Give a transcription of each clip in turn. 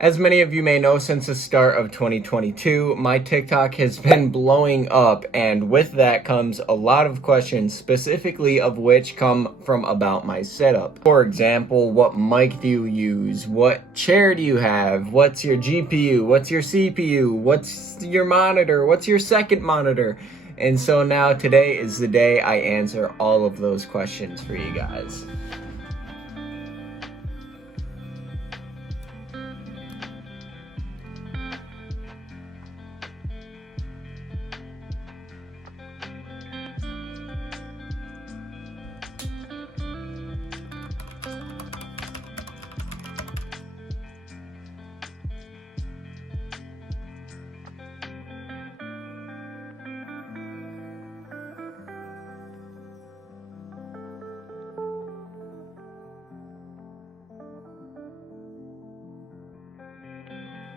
As many of you may know, since the start of 2022, my TikTok has been blowing up, and with that comes a lot of questions, specifically of which come from about my setup. For example, what mic do you use? What chair do you have? What's your GPU? What's your CPU? What's your monitor? What's your second monitor? And so now today is the day I answer all of those questions for you guys.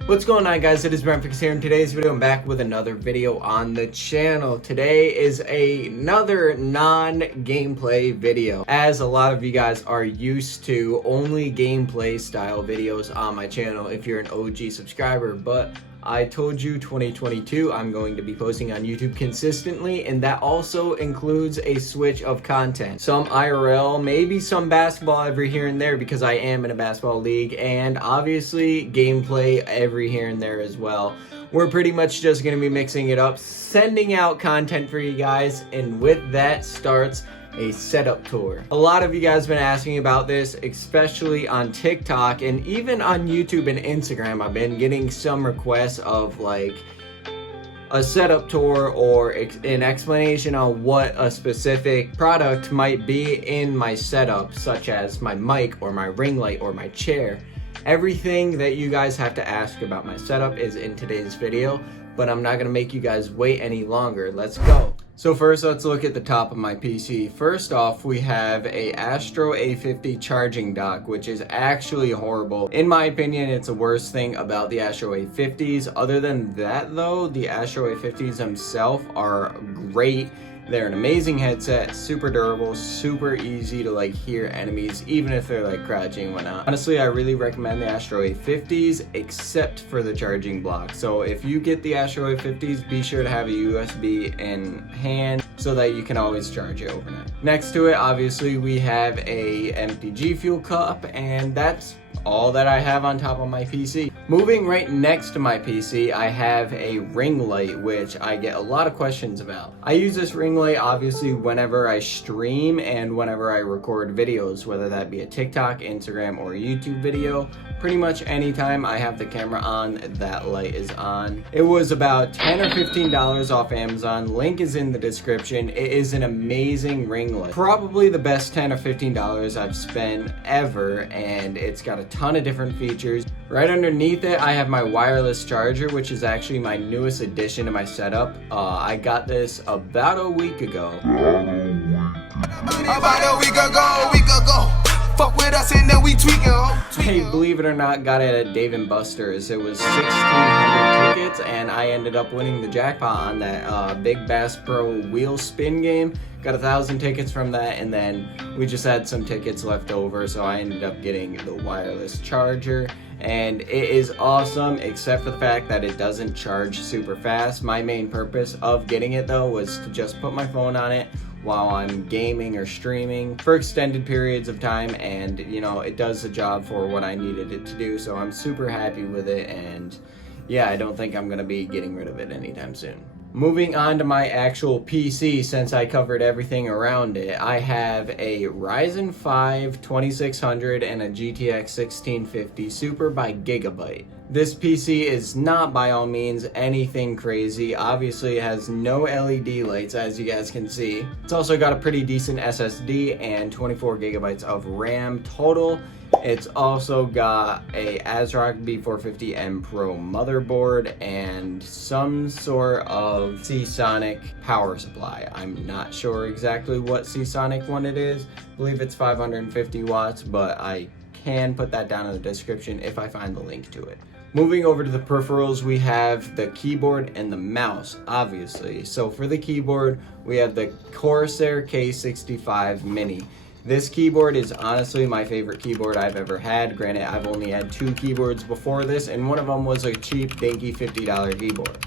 What's going on, guys? It is Brentfix here. In today's video, I'm back with another video on the channel. Today is another non-gameplay video. As a lot of you guys are used to only gameplay style videos on my channel if you're an OG subscriber, but I told you 2022 I'm going to be posting on YouTube consistently, and that also includes a switch of content. Some IRL, maybe some basketball every here and there because I am in a basketball league, and obviously gameplay every here and there as well. We're pretty much just going to be mixing it up, sending out content for you guys, and with that starts a setup tour. A lot of you guys have been asking about this, especially on TikTok and even on YouTube and Instagram. I've been getting some requests of like a setup tour or an explanation on what a specific product might be in my setup, such as my mic or my ring light or my chair. Everything that you guys have to ask about my setup is in today's video, but I'm not gonna make you guys wait any longer. Let's go. So first, let's look at the top of my PC. First off, we have a Astro A50 charging dock, which is actually horrible. In my opinion, it's the worst thing about the Astro A50s. Other than that though, the Astro A50s themselves are great. They're an amazing headset, super durable, super easy to like hear enemies, even if they're like crouching and whatnot. Honestly, I really recommend the Astro A50s, except for the charging block. So if you get the Astro A50s, be sure to have a USB in hand so that you can always charge it overnight. Next to it, obviously, we have a empty G Fuel cup, and that's all that I have on top of my PC. Moving right next to my PC, I have a ring light, which I get a lot of questions about. I use this ring light obviously whenever I stream and whenever I record videos, whether that be a TikTok, Instagram, or YouTube video. Pretty much anytime I have the camera on, that light is on. It was about $10 or $15 off Amazon. Link is in the description. It is an amazing ring light. Probably the best $10 or $15 I've spent ever, and it's got a ton of different features. Right underneath it, I have my wireless charger, which is actually my newest addition to my setup. I got this about a week ago. Fuck with us and then we tweaking. Hey, believe it or not, got it at Dave & Buster's. It was 1,600 tickets, and I ended up winning the jackpot on that Big Bass Pro wheel spin game. Got 1,000 tickets from that, and then we just had some tickets left over, so I ended up getting the wireless charger. And it is awesome, except for the fact that it doesn't charge super fast. My main purpose of getting it though was to just put my phone on it while I'm gaming or streaming for extended periods of time, and you know, it does the job for what I needed it to do, so I'm super happy with it, and yeah, I don't think I'm gonna be getting rid of it anytime soon. Moving on to my actual PC, since I covered everything around it, I have a Ryzen 5 2600 and a GTX 1650 Super by Gigabyte. This PC is not by all means anything crazy. Obviously, it has no LED lights, as you guys can see. It's also got a pretty decent SSD and 24 gigabytes of RAM total. It's also got a ASRock B450M Pro motherboard and some sort of Seasonic power supply. I'm not sure exactly what Seasonic one it is. I believe it's 550 watts, but I can put that down in the description if I find the link to it. Moving over to the peripherals, we have the keyboard and the mouse, obviously. So for the keyboard, we have the Corsair K65 Mini. This keyboard is honestly my favorite keyboard I've ever had. Granted, I've only had 2 keyboards before this, and one of them was a cheap, dinky $50 keyboard.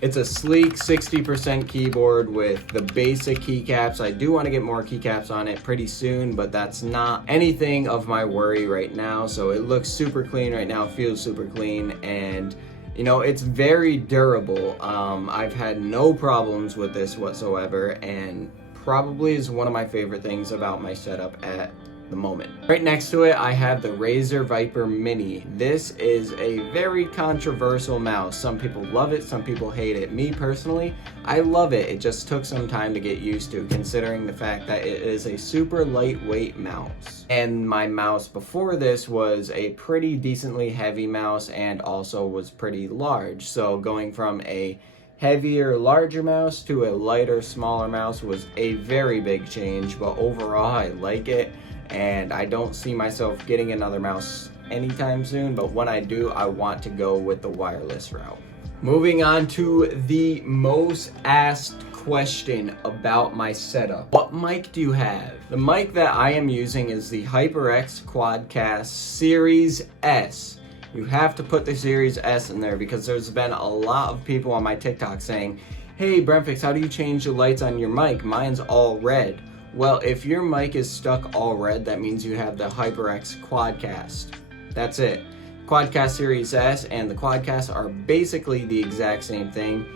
It's a sleek 60% keyboard with the basic keycaps. I do want to get more keycaps on it pretty soon, but that's not anything of my worry right now. So it looks super clean right now, feels super clean, and you know, it's very durable. I've had no problems with this whatsoever, and probably is one of my favorite things about my setup at the moment. Right next to it, I have the Razer Viper Mini. This is a very controversial mouse. Some people love it, some people hate it. Me personally, I love it. It just took some time to get used to, considering the fact that it is a super lightweight mouse. And my mouse before this was a pretty decently heavy mouse and also was pretty large. So going from a heavier, larger mouse to a lighter, smaller mouse was a very big change, but overall I like it. And I don't see myself getting another mouse anytime soon, but when I do, I want to go with the wireless route. Moving on to the most asked question about my setup. What mic do you have? The mic that I am using is the HyperX Quadcast Series S. You have to put the Series S in there because there's been a lot of people on my TikTok saying, hey Brentfix, how do you change the lights on your mic? Mine's all red. Well, if your mic is stuck all red, that means you have the HyperX Quadcast. That's it. Quadcast Series S and the Quadcast are basically the exact same thing,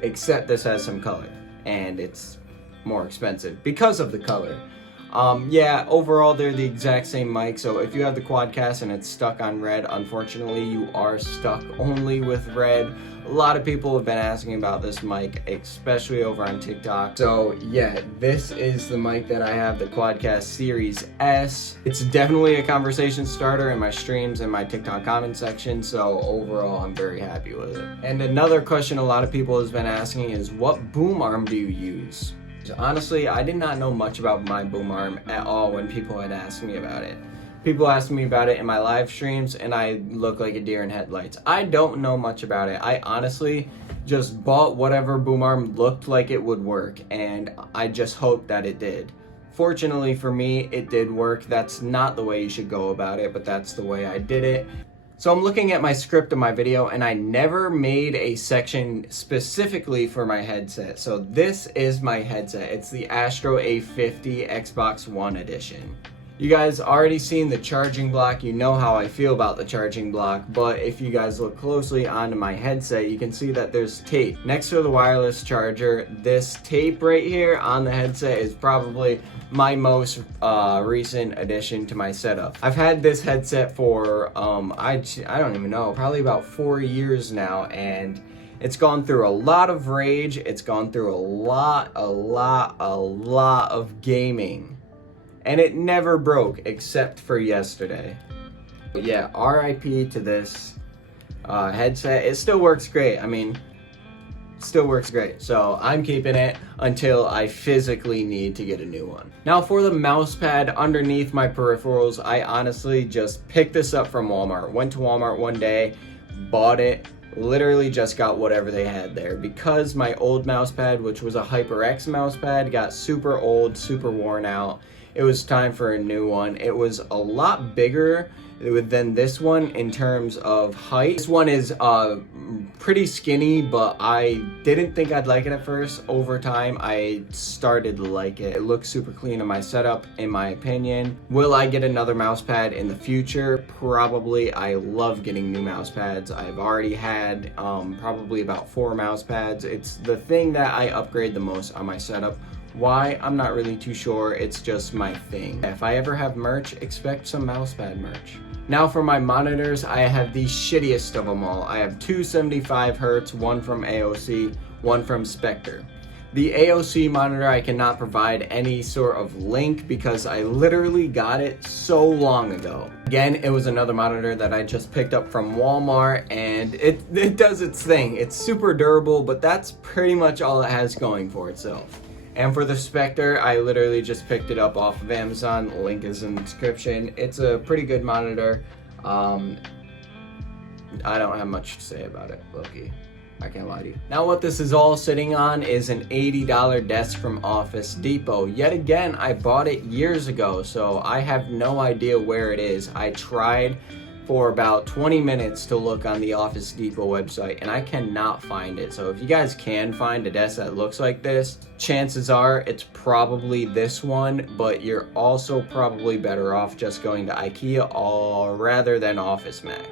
except this has some color, and it's more expensive because of the color. Yeah, overall they're the exact same mic, so if you have the Quadcast and it's stuck on red, unfortunately you are stuck only with red. A lot of people have been asking about this mic, especially over on TikTok. So yeah, this is the mic that I have, the Quadcast Series S. It's definitely a conversation starter in my streams and my TikTok comment section, so overall I'm very happy with it. And another question a lot of people has been asking is, what boom arm do you use? Honestly, I did not know much about my Boomarm at all when people had asked me about it. People asked me about it in my live streams and I look like a deer in headlights. I don't know much about it. I honestly just bought whatever Boomarm looked like it would work, and I just hoped that it did. Fortunately for me, it did work. That's not the way you should go about it, but that's the way I did it. So I'm looking at my script of my video, and I never made a section specifically for my headset. So this is my headset. It's the Astro A50 Xbox One edition. You guys already seen the charging block. You know how I feel about the charging block, but if you guys look closely onto my headset, you can see that there's tape next to the wireless charger. This tape right here on the headset is probably my most recent addition to my setup. I've had this headset for I don't even know, probably about 4 years now, and it's gone through a lot of rage. It's gone through a lot of gaming. And it never broke, except for yesterday. But yeah, RIP to this headset. It still works great. I mean, still works great. So I'm keeping it until I physically need to get a new one. Now for the mouse pad underneath my peripherals, I honestly just picked this up from Walmart. Went to Walmart one day, bought it, literally just got whatever they had there, because my old mouse pad, which was a HyperX mouse pad, got super old, super worn out. It was time for a new one. It was a lot bigger than this one in terms of height. This one is pretty skinny, but I didn't think I'd like it at first. Over time, I started to like it. It looks super clean in my setup, in my opinion. Will I get another mouse pad in the future? Probably. I love getting new mouse pads. I've already had probably about 4 mouse pads. It's the thing that I upgrade the most on my setup. Why? I'm not really too sure. It's just my thing. If I ever have merch, expect some mousepad merch. Now for my monitors, I have the shittiest of them all. I have two 75Hz, one from AOC, one from Spectre. The AOC monitor, I cannot provide any sort of link because I literally got it so long ago. Again, it was another monitor that I just picked up from Walmart, and it does its thing. It's super durable, but that's pretty much all it has going for itself. And for the Spectre, I literally just picked it up off of Amazon. The link is in the description. It's a pretty good monitor. I don't have much to say about it, Loki. I can't lie to you. Now what this is all sitting on is an $80 desk from Office Depot. Yet again, I bought it years ago, so I have no idea where it is. I tried for about 20 minutes to look on the Office Depot website and I cannot find it. So if you guys can find a desk that looks like this, chances are it's probably this one, but you're also probably better off just going to IKEA or rather than Office Max.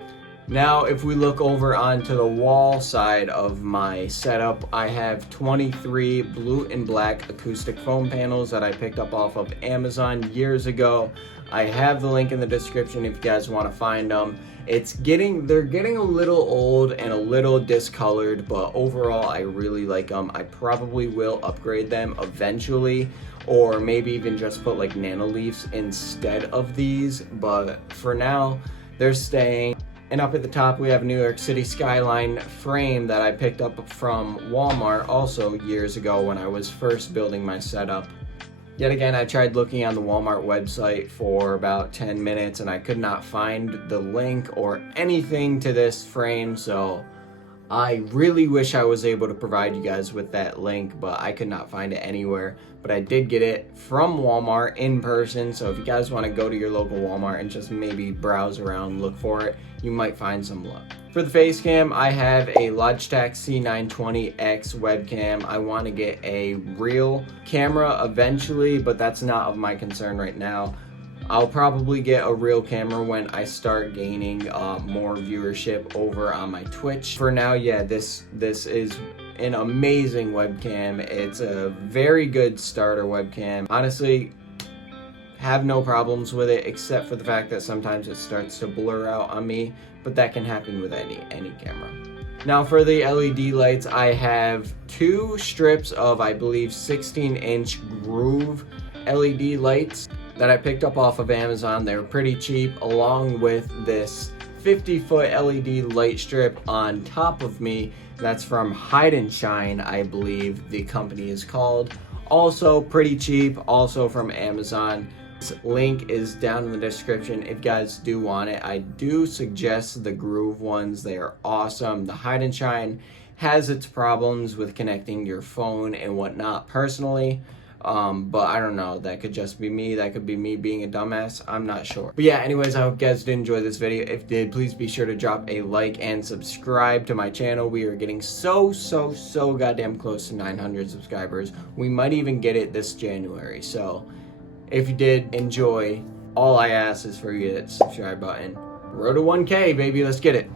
Now, if we look over onto the wall side of my setup, I have 23 blue and black acoustic foam panels that I picked up off of Amazon years ago. I have the link in the description if you guys want to find them. They're getting a little old and a little discolored, but overall I really like them. I probably will upgrade them eventually, or maybe even just put like nano leaves instead of these, but for now they're staying. And up at the top we have a New York City skyline frame that I picked up from Walmart also years ago when I was first building my setup. Yet again, I tried looking on the Walmart website for about 10 minutes and I could not find the link or anything to this frame, so I really wish I was able to provide you guys with that link, but I could not find it anywhere. But I did get it from Walmart in person, so if you guys want to go to your local Walmart and just maybe browse around, look for it, you might find some luck. For the face cam, I have a Logitech C920X webcam. I want to get a real camera eventually, but that's not of my concern right now. I'll probably get a real camera when I start gaining more viewership over on my Twitch. For now, yeah, this is an amazing webcam. It's a very good starter webcam. Honestly, have no problems with it except for the fact that sometimes it starts to blur out on me, but that can happen with any camera. Now for the LED lights, I have two strips of, I believe, 16-inch groove LED lights that I picked up off of Amazon. They were pretty cheap, along with this 50-foot LED light strip on top of me. That's from Hide and Shine, I believe the company is called. Also pretty cheap, also from Amazon. This link is down in the description if you guys do want it. I do suggest the groove ones. They are awesome. The Hide and Shine has its problems with connecting your phone and whatnot personally. But I don't know, that could just be me, that could be me being a dumbass, I'm not sure. But yeah, anyways, I hope you guys did enjoy this video. If you did, please be sure to drop a like and subscribe to my channel. We are getting so goddamn close to 900 subscribers. We might even get it this January, so if you did enjoy, all I ask is for you to hit the subscribe button. Road to 1K, baby, let's get it.